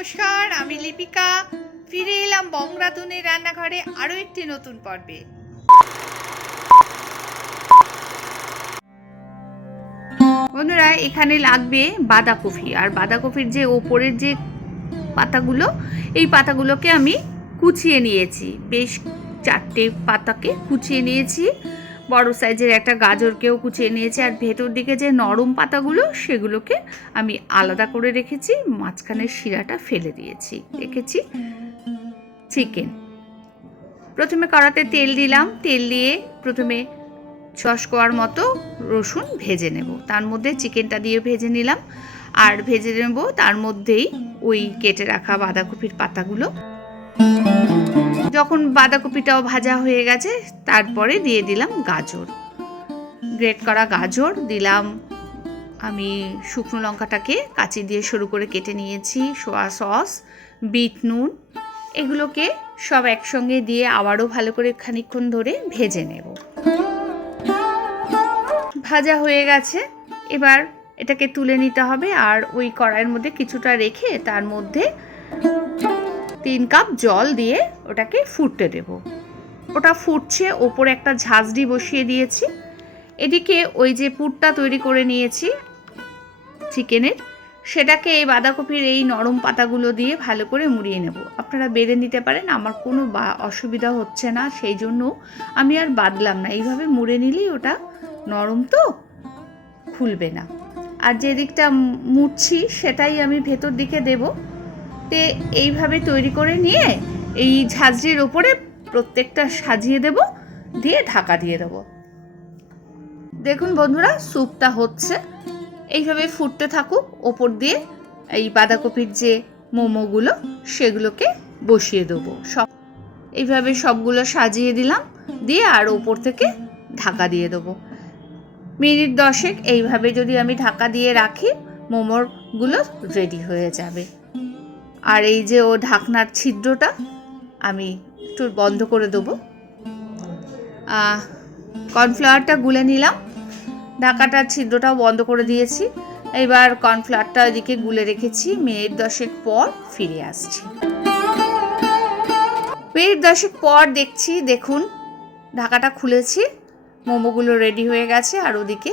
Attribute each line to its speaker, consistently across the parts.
Speaker 1: নমস্কার, আমি লিপিকা। ফিরে এলাম বংরাধুনের রান্নাঘরে আরও একটি নতুন পর্বে। বন্ধুরা, এখানে লাগবে বাঁধাকপি। আর বাঁধাকপির যে ওপরের যে পাতাগুলো, এই পাতাগুলোকে আমি কুচিয়ে নিয়েছি। বেশ চারটে পাতাকে কুচিয়ে নিয়েছি। বড় সাইজের একটা গাজরকেও কুচিয়ে নিয়েছি। আর ভেতর দিকে যে নরম পাতাগুলো, সেগুলোকে আমি আলাদা করে রেখেছি, মাঝখানের শিরাটা ফেলে দিয়েছি। রেখেছি চিকেন। প্রথমে কড়াতে তেল দিলাম। তেল দিয়ে প্রথমে ছশ কোয়ার মতো রসুন ভেজে নেব। তার মধ্যে চিকেনটা দিয়ে ভেজে নিলাম। আর ভেজে নেব তার মধ্যেই ওই কেটে রাখা বাঁধাকপির পাতাগুলো। যখন বাঁধাকপিটাও ভাজা হয়ে গেছে, তারপরে দিয়ে দিলাম গাজর। গ্রেট করা গাজর, দিলাম আমি শুকনো লঙ্কাটাকে কাঁচি দিয়ে শুরু করে কেটে নিয়েছি, সোয়া সস, বিট নুন, এগুলোকে সব একসঙ্গে দিয়ে আবারও ভালো করে খানিকক্ষণ ধরে ভেজে নেব। ভাজা হয়ে গেছে, এবার এটাকে তুলে নিতে হবে আর ওই কড়াইয়ের মধ্যে কিছুটা রেখে তার মধ্যে তিন কাপ জল দিয়ে ওটাকে ফুটতে দেব। ওটা ফুটছে, ওপরে একটা ঝাঁঝরি বসিয়ে দিয়েছি। এদিকে ওই যে পুরটা তৈরি করে নিয়েছি চিকেনের, সেটাকে এই বাঁধাকপির এই নরম পাতাগুলো দিয়ে ভালো করে মুড়িয়ে নেব। আপনারা বেড়ে নিতে পারেন, আমার কোনো বা অসুবিধা হচ্ছে না, সেই জন্য আমি আর বাদলাম না। এইভাবে মুড়ে নিলেই ওটা নরম তো খুলবে না। আর যে দিকটা মুড়ছি, সেটাই আমি ভেতর দিকে দেব। তে এইভাবে তৈরি করে নিয়ে এই ঝাঁঝরির ওপরে প্রত্যেকটা সাজিয়ে দেব, দিয়ে ঢাকা দিয়ে দেব। দেখুন বন্ধুরা, স্যুপটা হচ্ছে। এইভাবে ফুটতে থাকুক, ওপর দিয়ে এই বাঁধাকপির যে মোমোগুলো, সেগুলোকে বসিয়ে দেবো। সব, এইভাবে সবগুলো সাজিয়ে দিলাম, দিয়ে আর ওপর থেকে ঢাকা দিয়ে দেবো। মিনিট দশেক এইভাবে যদি আমি ঢাকা দিয়ে রাখি মোমোরগুলো রেডি হয়ে যাবে। আর এই যে ও ঢাকনার ছিদ্রটা, আমি একটু বন্ধ করে দেবো। কর্নফ্লাওয়ারটা গুলে নিলাম। ঢাকাটার ছিদ্রটাও বন্ধ করে দিয়েছি। এবার কর্নফ্লাওয়ারটা ওইদিকে গুলে রেখেছি। মিনিট দশেক পর ফিরে আসছি। মিনিট দশেক পর দেখছি, দেখুন, ঢাকাটা খুলেছি। মোমোগুলো রেডি হয়ে গেছে আর ওদিকে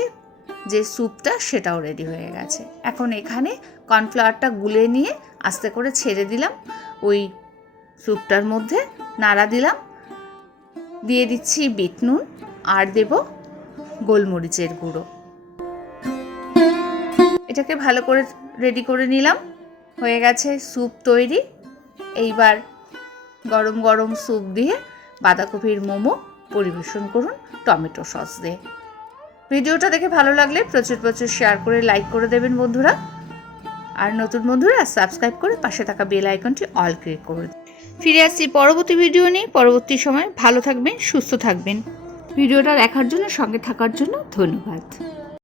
Speaker 1: যে স্যুপটা সেটাও রেডি হয়ে গেছে। এখন এখানে কর্নফ্লাওয়ারটা গুলে নিয়ে আস্তে করে ছেড়ে দিলাম। ওই স্যুপটার মধ্যে নাড়া দিলাম। দিয়ে দিচ্ছি বিট নুন আর দেব গোলমরিচের গুঁড়ো। এটাকে ভালো করে রেডি করে নিলাম। হয়ে গেছে স্যুপ তৈরি। এইবার গরম গরম স্যুপ দিয়ে বাঁধাকপির মোমো পরিবেশন করুন টমেটো সস দিয়ে। ভিডিওটা দেখে ভালো লাগলে প্রচুর প্রচুর শেয়ার করে লাইক করে দেবেন বন্ধুরা। আর নতুন বন্ধুরা সাবস্ক্রাইব করে পাশে থাকা বেল আইকনটি অল ক্লিক করে দিন। ফিরে আসছি পরবর্তী ভিডিও নিয়ে। পরবর্তী সময় ভালো থাকবেন, সুস্থ থাকবেন। ভিডিওটা দেখার জন্য, সঙ্গে থাকার জন্য ধন্যবাদ।